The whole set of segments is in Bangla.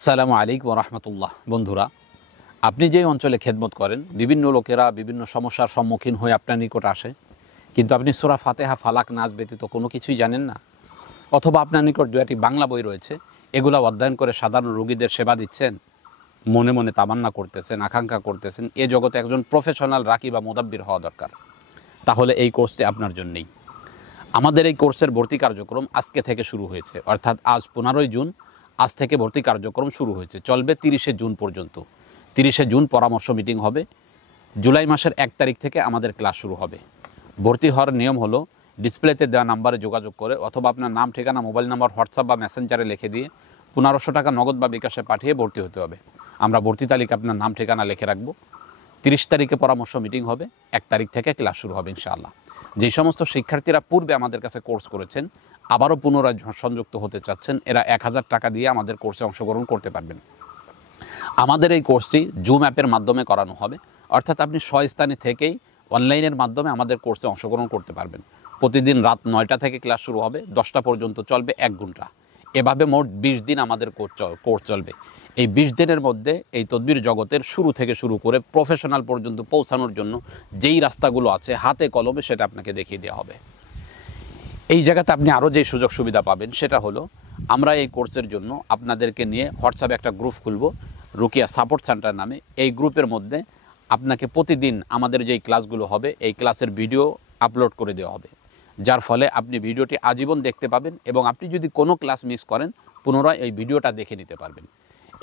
আসসালামু আলাইকুম রহমতুল্লাহ। বন্ধুরা, আপনি যে অঞ্চলে খেদমত করেন, বিভিন্ন লোকেরা বিভিন্ন সমস্যার সম্মুখীন হয়ে আপনার নিকট আসে, কিন্তু আপনি সূরা ফাতিহা, ফালাক, নাস ব্যতীত কোনো কিছুই জানেন না। অথবা আপনার নিকট দুটি বাংলা বই রয়েছে, এগুলা অধ্যয়ন করে সাধারণ রোগীদের সেবা দিচ্ছেন, মনে মনে তামান্না করতেছেন, আকাঙ্ক্ষা করতেছেন এ জগতে একজন প্রফেশনাল রাকি বা মোদাব্বির হওয়া দরকার। তাহলে এই কোর্সটি আপনার জন্যই। আমাদের এই কোর্সের ভর্তি কার্যক্রম আজকে থেকে শুরু হয়েছে, অর্থাৎ আজ 15ই জুন। আজ থেকে ভর্তি কার্যক্রম শুরু হয়েছে, চলবে 30শে জুন পর্যন্ত। 30শে জুন পরামর্শ মিটিং হবে। জুলাই মাসের 1 তারিখ থেকে আমাদের ক্লাস শুরু হবে। ভর্তি হওয়ার নিয়ম হলো, ডিসপ্লেতে দেওয়া নাম্বারে যোগাযোগ করে অথবা আপনার নাম, ঠিকানা, মোবাইল নাম্বার হোয়াটসঅ্যাপ বা মেসেঞ্জারে লিখে দিয়ে 1500 টাকা নগদ বা বিকাশে পাঠিয়ে ভর্তি হতে হবে। আমরা ভর্তি তালিকা আপনার নাম, ঠিকানা লিখে রাখবো। 30 তারিখে পরামর্শ মিটিং হবে, 1 তারিখ থেকে ক্লাস শুরু হবে ইনশাআল্লাহ। যেই সমস্ত শিক্ষার্থীরা পূর্বে আমাদের কাছে কোর্স করেছেন, আবারও পুনরায় সংযুক্ত হতে চাচ্ছেন, এরা 1000 টাকা দিয়ে আমাদের কোর্সে অংশগ্রহণ করতে পারবেন। আমাদের এই কোর্সটি জুম অ্যাপের মাধ্যমে করানো হবে, অর্থাৎ আপনি স্বস্থানে থেকেই অনলাইনের মাধ্যমে আমাদের কোর্সে অংশগ্রহণ করতে পারবেন। প্রতিদিন রাত 9টা থেকে ক্লাস শুরু হবে, 10টা পর্যন্ত চলবে 1 ঘন্টা। এভাবে মোট 20 দিন আমাদের কোর্স চলবে। এই 20 দিনের মধ্যে এই তদবির জগতের শুরু থেকে শুরু করে প্রফেশনাল পর্যন্ত পৌঁছানোর জন্য যেই রাস্তাগুলো আছে হাতে কলমে, সেটা আপনাকে দেখিয়ে দেওয়া হবে। এই জায়গাতে আপনি আরও যে সুযোগ সুবিধা পাবেন সেটা হলো, আমরা এই কোর্সের জন্য আপনাদেরকে নিয়ে হোয়াটসঅ্যাপে একটা গ্রুপ খুলব, রুকিয়া সাপোর্ট সেন্টার নামে। এই গ্রুপের মধ্যে আপনাকে প্রতিদিন আমাদের যেই ক্লাসগুলো হবে এই ক্লাসের ভিডিও আপলোড করে দেওয়া হবে, যার ফলে আপনি ভিডিওটি আজীবন দেখতে পাবেন এবং আপনি যদি কোনো ক্লাস মিস করেন পুনরায় এই ভিডিওটা দেখে নিতে পারবেন।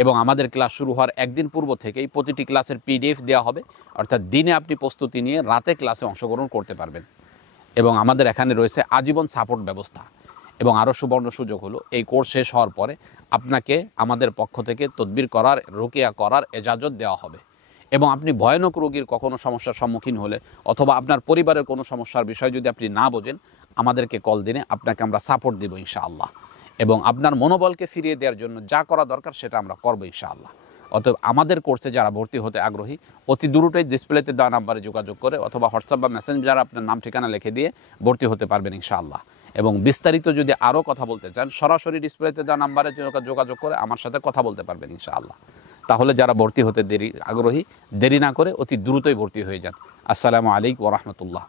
এবং আমাদের ক্লাস শুরু হওয়ার একদিন পূর্ব থেকেই প্রতিটি ক্লাসের পিডিএফ দেওয়া হবে, অর্থাৎ দিনে আপনি প্রস্তুতি নিয়ে রাতে ক্লাসে অংশগ্রহণ করতে পারবেন। এবং আমাদের এখানে রয়েছে আজীবন সাপোর্ট ব্যবস্থা। এবং আরও সুবর্ণ সুযোগ হলো, এই কোর্স শেষ হওয়ার পরে আপনাকে আমাদের পক্ষ থেকে তদবির করার, রুকিয়া করার এজাজত দেওয়া হবে। এবং আপনি ভয়ানক রোগীর কখনো সমস্যার সম্মুখীন হলে অথবা আপনার পরিবারের কোনো সমস্যার বিষয় যদি আপনি না বোঝেন, আমাদেরকে কল দিনে আপনাকে আমরা সাপোর্ট দেব ইনশাআল্লাহ। এবং আপনার মনোবলকে ফিরিয়ে দেওয়ার জন্য যা করা দরকার সেটা আমরা করবো ইনশাআল্লাহ। অতএব আমাদের কোর্সে যারা ভর্তি হতে আগ্রহী, অতি দ্রুতই ডিসপ্লেতে দেওয়া নাম্বারে যোগাযোগ করে অথবা হোয়াটসঅ্যাপ বা মেসেঞ্জারে আপনার নাম, ঠিকানা লিখে দিয়ে ভর্তি হতে পারবেন ইনশাআল্লাহ। এবং বিস্তারিত যদি আরও কথা বলতে চান, সরাসরি ডিসপ্লেতে দেওয়া নাম্বারে যোগাযোগ করে আমার সাথে কথা বলতে পারবেন ইনশাআল্লাহ। তাহলে যারা ভর্তি হতে আগ্রহী, দেরি না করে অতি দ্রুতই ভর্তি হয়ে যান। আসসালামু আলাইকুম ওয়া রাহমাতুল্লাহ।